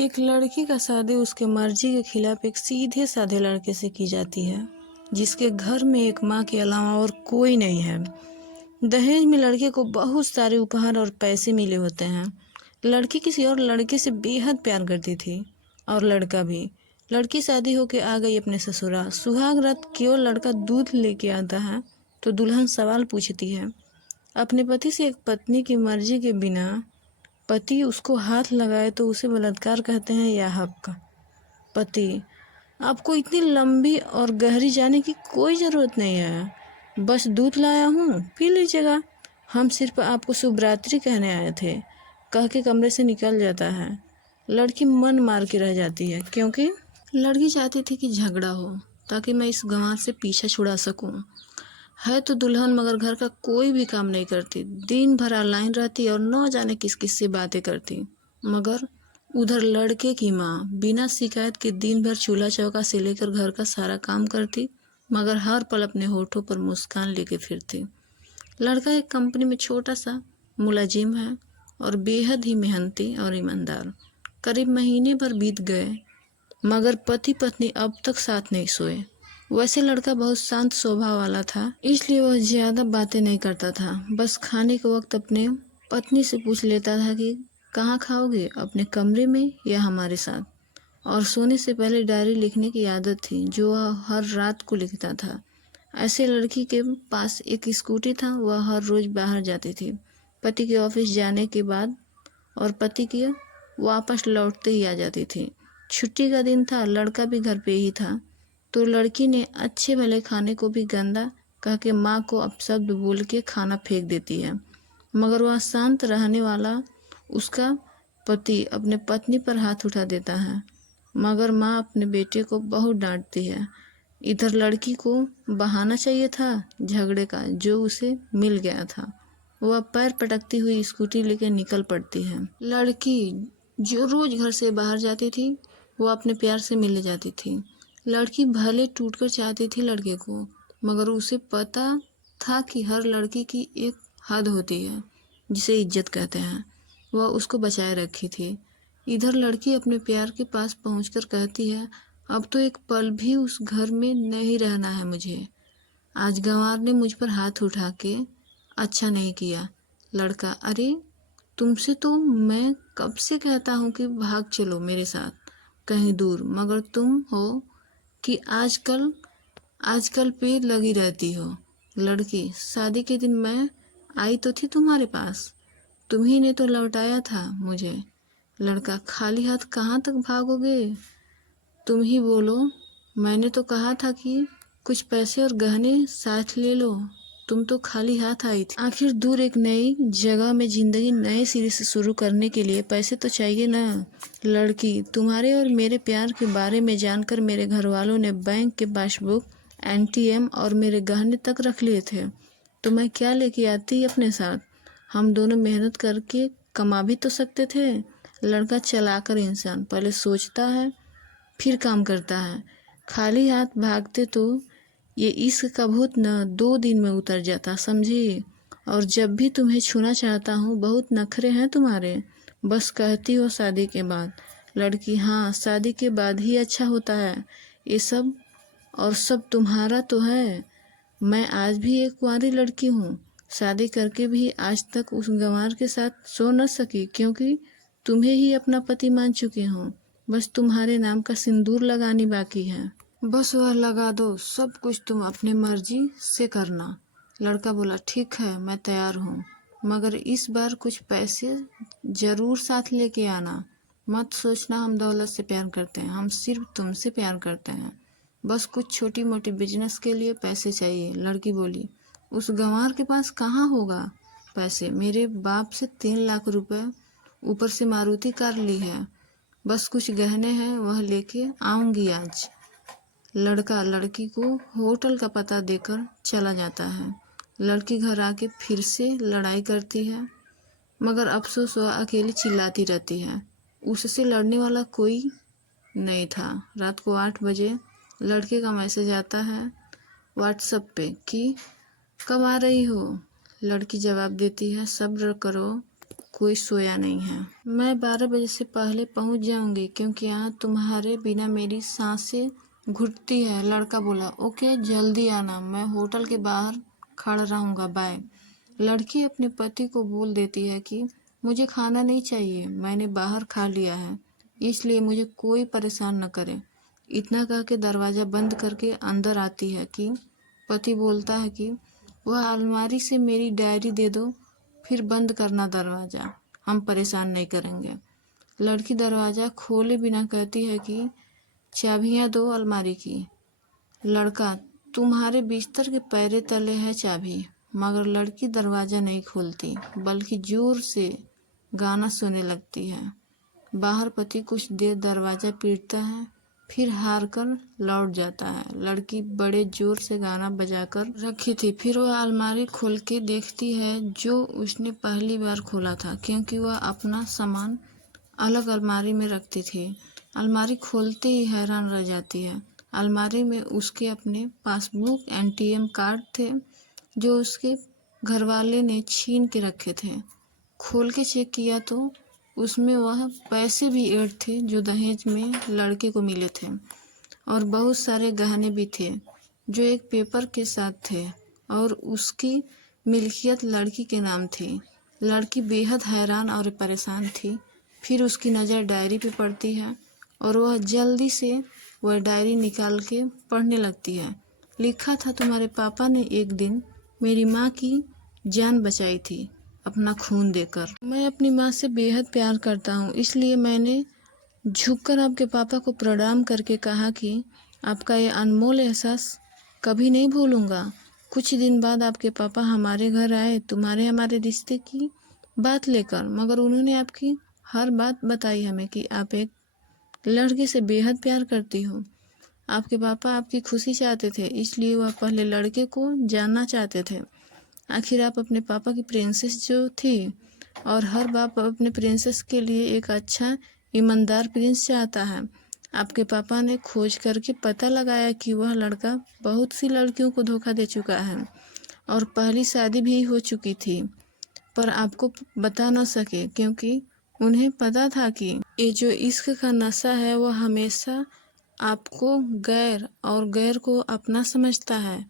एक लड़की का शादी उसके मर्जी के खिलाफ एक सीधे साधे लड़के से की जाती है, जिसके घर में एक माँ के अलावा और कोई नहीं है। दहेज में लड़के को बहुत सारे उपहार और पैसे मिले होते हैं। लड़की किसी और लड़के से बेहद प्यार करती थी और लड़का भी। लड़की शादी होके आ गई अपने ससुराल। सुहाग रात केवल लड़का दूध लेके आता है तो दुल्हन सवाल पूछती है अपने पति से, एक पत्नी की मर्जी के बिना पति उसको हाथ लगाए तो उसे बलात्कार कहते हैं या हक। पति: आपको इतनी लंबी और गहरी जाने की कोई ज़रूरत नहीं है, बस दूध लाया हूँ, पी लीजिएगा। हम सिर्फ आपको शुभ रात्रि कहने आए थे, कह के कमरे से निकल जाता है। लड़की मन मार के रह जाती है, क्योंकि लड़की चाहती थी कि झगड़ा हो ताकि मैं इस गंवार से पीछा छुड़ा सकूं। है तो दुल्हन, मगर घर का कोई भी काम नहीं करती। दिन भर ऑनलाइन रहती और न जाने किस किस से बातें करती। मगर उधर लड़के की माँ बिना शिकायत के दिन भर चूल्हा चौका से लेकर घर का सारा काम करती, मगर हर पल अपने होठों पर मुस्कान लेके फिरती। लड़का एक कंपनी में छोटा सा मुलाजिम है और बेहद ही मेहनती और ईमानदार। करीब महीने भर बीत गए मगर पति पत्नी अब तक साथ नहीं सोए। वैसे लड़का बहुत शांत स्वभाव वाला था, इसलिए वह ज्यादा बातें नहीं करता था। बस खाने के वक्त अपने पत्नी से पूछ लेता था कि कहाँ खाओगे, अपने कमरे में या हमारे साथ। और सोने से पहले डायरी लिखने की आदत थी जो वह हर रात को लिखता था। ऐसे लड़की के पास एक स्कूटी था, वह हर रोज बाहर जाती थी पति के ऑफिस जाने के बाद और पति के वापस लौटते ही आ जाती थी। छुट्टी का दिन था, लड़का भी घर पे ही था, तो लड़की ने अच्छे भले खाने को भी गंदा कह के माँ को अपशब्द बोल के खाना फेंक देती है। मगर वह शांत रहने वाला उसका पति अपने पत्नी पर हाथ उठा देता है, मगर माँ अपने बेटे को बहुत डांटती है। इधर लड़की को बहाना चाहिए था झगड़े का, जो उसे मिल गया था। वह पैर पटकती हुई स्कूटी लेकर निकल पड़ती है। लड़की जो रोज घर से बाहर जाती थी वो अपने प्यार से मिलने जाती थी। लड़की भले टूटकर चाहती थी लड़के को, मगर उसे पता था कि हर लड़की की एक हद होती है जिसे इज्जत कहते हैं। वह उसको बचाए रखी थी। इधर लड़की अपने प्यार के पास पहुंचकर कहती है, अब तो एक पल भी उस घर में नहीं रहना है मुझे। आज गंवार ने मुझ पर हाथ उठा के अच्छा नहीं किया। लड़का: अरे तुमसे तो मैं कब से कहता हूँ कि भाग चलो मेरे साथ कहीं दूर, मगर तुम हो कि आजकल पे लगी रहती हो। लड़की: शादी के दिन मैं आई तो थी तुम्हारे पास, तुम्ही ने तो लौटाया था मुझे। लड़का: खाली हाथ कहाँ तक भागोगे, तुम ही बोलो। मैंने तो कहा था कि कुछ पैसे और गहने साथ ले लो, तुम तो खाली हाथ आई थी। आखिर दूर एक नई जगह में जिंदगी नए सिरे से शुरू करने के लिए पैसे तो चाहिए ना। लड़की: तुम्हारे और मेरे प्यार के बारे में जानकर मेरे घर वालों ने बैंक के पासबुक, एटीएम और मेरे गहने तक रख लिए थे, तो मैं क्या लेके आती अपने साथ। हम दोनों मेहनत करके कमा भी तो सकते थे। लड़का चलाकर इंसान पहले सोचता है फिर काम करता है। खाली हाथ भागते तो ये इश्क का भूत न 2 दिन में उतर जाता, समझी। और जब भी तुम्हें छूना चाहता हूँ बहुत नखरे हैं तुम्हारे, बस कहती हो शादी के बाद। लड़की: हाँ, शादी के बाद ही अच्छा होता है ये सब, और सब तुम्हारा तो है। मैं आज भी एक कुंवारी लड़की हूँ, शादी करके भी आज तक उस गंवार के साथ सो न सकी, क्योंकि तुम्हें ही अपना पति मान चुकी हूँ। बस तुम्हारे नाम का सिंदूर लगानी बाकी है, बस वह लगा दो, सब कुछ तुम अपनी मर्जी से करना। लड़का बोला: ठीक है, मैं तैयार हूँ, मगर इस बार कुछ पैसे जरूर साथ लेके आना। मत सोचना हम दौलत से प्यार करते हैं, हम सिर्फ तुमसे प्यार करते हैं। बस कुछ छोटी मोटी बिजनेस के लिए पैसे चाहिए। लड़की बोली: उस गंवार के पास कहाँ होगा पैसे, मेरे बाप से 3 लाख रुपए, ऊपर से मारुति कार ली है, बस कुछ गहने हैं वह लेके आऊंगी आज। लड़का लड़की को होटल का पता देकर चला जाता है। लड़की घर आके फिर से लड़ाई करती है, मगर अफसोस वह अकेली चिल्लाती रहती है, उससे लड़ने वाला कोई नहीं था। रात को 8 बजे लड़के का मैसेज आता है व्हाट्सएप पे कि कब आ रही हो। लड़की जवाब देती है, सब्र करो, कोई सोया नहीं है। मैं 12 बजे से पहले पहुंच जाऊंगी क्योंकि यहाँ तुम्हारे बिना मेरी सांसें घुटती है। लड़का बोला, ओके जल्दी आना, मैं होटल के बाहर खड़ा रहूंगा, बाय। लड़की अपने पति को बोल देती है कि मुझे खाना नहीं चाहिए, मैंने बाहर खा लिया है, इसलिए मुझे कोई परेशान न करे। इतना कह के दरवाज़ा बंद करके अंदर आती है कि पति बोलता है कि वह अलमारी से मेरी डायरी दे दो, फिर बंद करना दरवाज़ा, हम परेशान नहीं करेंगे। लड़की दरवाज़ा खोले बिना कहती है कि चाबियाँ दो अलमारी की। लड़का, तुम्हारे बिस्तर के पैरे तले है चाबी। मगर लड़की दरवाज़ा नहीं खोलती बल्कि जोर से गाना सुनने लगती है। बाहर पति कुछ देर दरवाज़ा पीटता है, फिर हार कर लौट जाता है। लड़की बड़े जोर से गाना बजाकर रखी थी, फिर वह अलमारी खोल के देखती है जो उसने पहली बार खोला था, क्योंकि वह अपना सामान अलग अलमारी में रखती थी। अलमारी खोलते ही हैरान रह जाती है। अलमारी में उसके अपने पासबुक, एटीएम कार्ड थे जो उसके घरवाले ने छीन के रखे थे। खोल के चेक किया तो उसमें वह पैसे भी ऐड थे जो दहेज में लड़के को मिले थे, और बहुत सारे गहने भी थे जो एक पेपर के साथ थे और उसकी मिल्कियत लड़की के नाम थी। लड़की बेहद हैरान और परेशान थी। फिर उसकी नज़र डायरी पे पड़ती है और वह जल्दी से वह डायरी निकाल के पढ़ने लगती है। लिखा था, तुम्हारे पापा ने एक दिन मेरी माँ की जान बचाई थी अपना खून देकर। मैं अपनी माँ से बेहद प्यार करता हूँ, इसलिए मैंने झुककर आपके पापा को प्रणाम करके कहा कि आपका ये अनमोल एहसास कभी नहीं भूलूंगा। कुछ दिन बाद आपके पापा हमारे घर आए तुम्हारे हमारे रिश्ते की बात लेकर, मगर उन्होंने आपकी हर बात बताई हमें कि आप एक लड़के से बेहद प्यार करती हो। आपके पापा आपकी खुशी चाहते थे, इसलिए वह पहले लड़के को जानना चाहते थे। आखिर आप अपने पापा की प्रिंसेस जो थी, और हर बाप अपने प्रिंसेस के लिए एक अच्छा ईमानदार प्रिंस चाहता है। आपके पापा ने खोज करके पता लगाया कि वह लड़का बहुत सी लड़कियों को धोखा दे चुका है और पहली शादी भी हो चुकी थी, पर आपको बता न सके क्योंकि उन्हें पता था कि ये जो इश्क का नशा है वह हमेशा आपको गैर और गैर को अपना समझता है।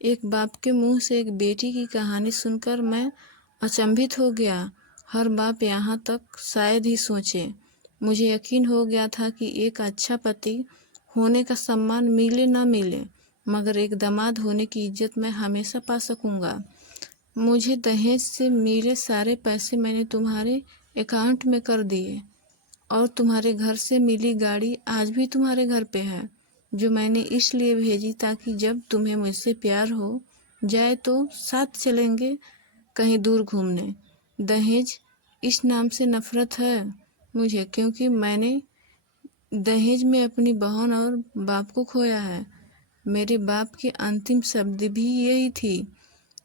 एक बाप के मुंह से एक बेटी की कहानी सुनकर मैं अचंभित हो गया। हर बाप यहाँ तक शायद ही सोचे। मुझे यकीन हो गया था कि एक अच्छा पति होने का सम्मान मिले न मिले, मगर एक दामाद होने की इज्जत मैं हमेशा पा सकूंगा। मुझे दहेज से मिले सारे पैसे मैंने तुम्हारे अकाउंट में कर दिए, और तुम्हारे घर से मिली गाड़ी आज भी तुम्हारे घर पे है, जो मैंने इसलिए भेजी ताकि जब तुम्हें मुझसे प्यार हो जाए तो साथ चलेंगे कहीं दूर घूमने। दहेज इस नाम से नफरत है मुझे, क्योंकि मैंने दहेज में अपनी बहन और बाप को खोया है। मेरे बाप की अंतिम शब्द भी यही थी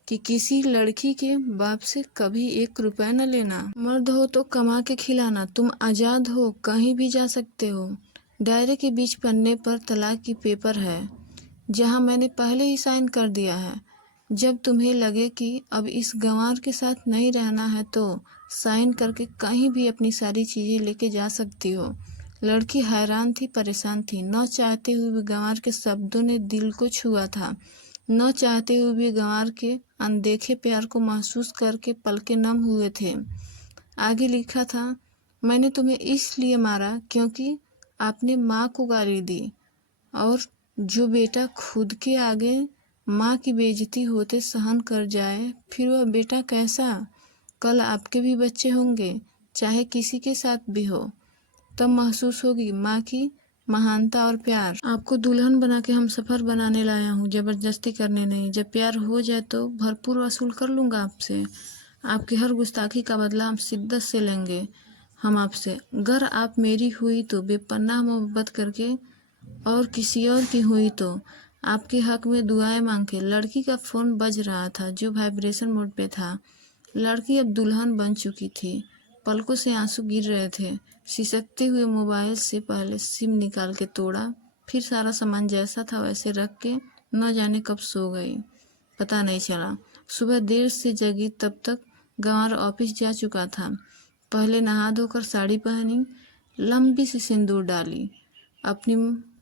कि किसी लड़की के बाप से कभी 1 रुपया न लेना। मर्द हो तो कमा के खिलाना, तुम आज़ाद हो, कहीं भी जा सकते हो। डायरी के बीच पन्ने पर तलाक की पेपर है, जहां मैंने पहले ही साइन कर दिया है। जब तुम्हें लगे कि अब इस गंवार के साथ नहीं रहना है तो साइन करके कहीं भी अपनी सारी चीज़ें लेके जा सकती हो। लड़की हैरान थी, परेशान थी। न चाहते हुए भी गंवार के शब्दों ने दिल को छुआ था। न चाहते हुए भी गंवार के अनदेखे प्यार को महसूस करके पलके नम हुए थे। आगे लिखा था, मैंने तुम्हें इसलिए मारा क्योंकि आपने माँ को गाली दी, और जो बेटा खुद के आगे माँ की बेइज्जती होते सहन कर जाए, फिर वह बेटा कैसा? कल आपके भी बच्चे होंगे, चाहे किसी के साथ भी हो, तब महसूस होगी माँ की महानता और प्यार। आपको दुल्हन बना के हम सफ़र बनाने लाया हूँ, ज़बरदस्ती करने नहीं। जब प्यार हो जाए तो भरपूर वसूल कर लूँगा आपसे। आपकी हर गुस्ताखी का बदला हम शिद्दत से लेंगे। हम आपसे, अगर आप मेरी हुई तो बेपनाह मोहब्बत करके, और किसी और की हुई तो आपके हक में दुआएं मांग के। लड़की का फ़ोन बज रहा था जो वाइब्रेशन मोड पे था। लड़की अब दुल्हन बन चुकी थी। पलकों से आंसू गिर रहे थे। सिसकते हुए मोबाइल से पहले सिम निकाल के तोड़ा, फिर सारा सामान जैसा था वैसे रख के न जाने कब सो गई, पता नहीं चला। सुबह देर से जगी, तब तक गंवार ऑफिस जा चुका था। पहले नहा धोकर साड़ी पहनी, लंबी सी सिंदूर डाली, अपनी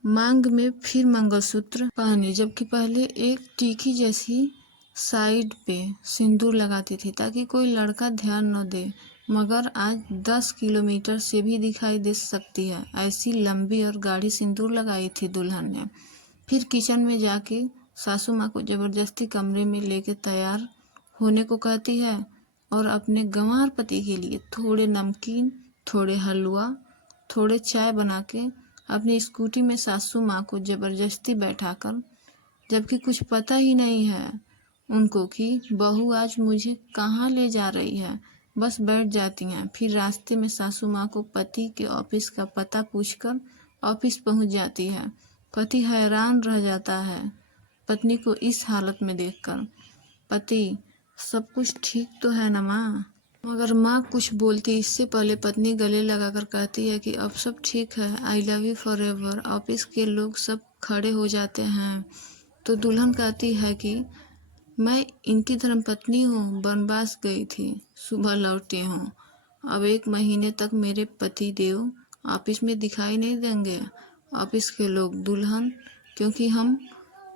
मांग में फिर मंगलसूत्र पहनी, जबकि पहले एक टीकी जैसी साइड पे सिंदूर लगाती थी ताकि कोई लड़का ध्यान न दे, मगर आज 10 किलोमीटर से भी दिखाई दे सकती है, ऐसी लंबी और गाढ़ी सिंदूर लगाई थी दुल्हन ने। फिर किचन में जाके सासू माँ को जबरदस्ती कमरे में लेके तैयार होने को कहती है और अपने गंवार पति के लिए थोड़े नमकीन, थोड़े हलवा, थोड़े चाय बना के अपनी स्कूटी में सासू माँ को जबरदस्ती बैठाकर, जबकि कुछ पता ही नहीं है उनको कि बहू आज मुझे कहाँ ले जा रही है, बस बैठ जाती हैं। फिर रास्ते में सासू माँ को पति के ऑफिस का पता पूछकर ऑफिस पहुँच जाती है। पति हैरान रह जाता है पत्नी को इस हालत में देखकर। पति, सब कुछ ठीक तो है ना माँ? मगर माँ कुछ बोलती इससे पहले पत्नी गले लगाकर कहती है कि अब सब ठीक है, I love you for ever. Office के लोग सब खड़े हो जाते हैं तो दुल्हन कहती है कि मैं इनकी धर्मपत्नी हूँ, वनवास गई थी, सुबह लौटी हूँ, अब 1 महीने तक मेरे पति देव ऑफिस में दिखाई नहीं देंगे। ऑफिस के लोग, दुल्हन, क्योंकि हम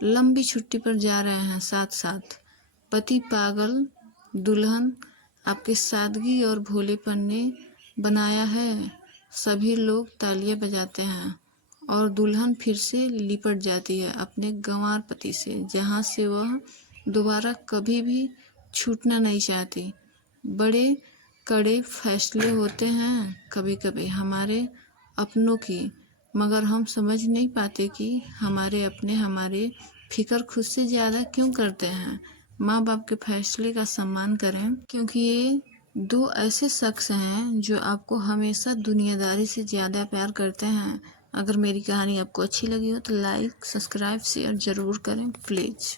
लंबी छुट्टी पर जा रहे हैं साथ साथ। पति, पागल, दुल्हन, आपके सादगी और भोलेपन ने बनाया है। सभी लोग तालियां बजाते हैं और दुल्हन फिर से लिपट जाती है अपने गंवार पति से, जहाँ से वह दोबारा कभी भी छूटना नहीं चाहती। बड़े कड़े फैसले होते हैं कभी कभी हमारे अपनों की, मगर हम समझ नहीं पाते कि हमारे अपने हमारे फिक्र खुद से ज़्यादा क्यों करते हैं। माँ बाप के फैसले का सम्मान करें, क्योंकि ये 2 ऐसे शख्स हैं जो आपको हमेशा दुनियादारी से ज़्यादा प्यार करते हैं। अगर मेरी कहानी आपको अच्छी लगी हो तो लाइक, सब्सक्राइब, शेयर ज़रूर करें प्लीज़।